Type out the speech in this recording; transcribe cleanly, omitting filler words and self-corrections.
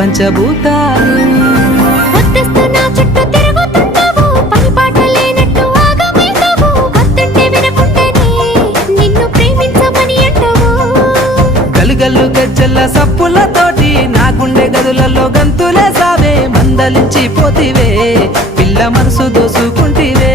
పంచభూతాలు వద్దస్తూ నా చుట్టూ తిరుగుతుంటావు, పని పాట లేనట్టు ఆగమేస్తావు. వద్దంటే వినకుండానే నిన్ను ప్రేమించమని అంటావు. గలుగల్లు గజ్జల్ల సప్పులతోటి నా గుండె గదులలో గంతులే సావే, మందలించి పోతివే పిల్ల మనసు దోసుకుంటివే.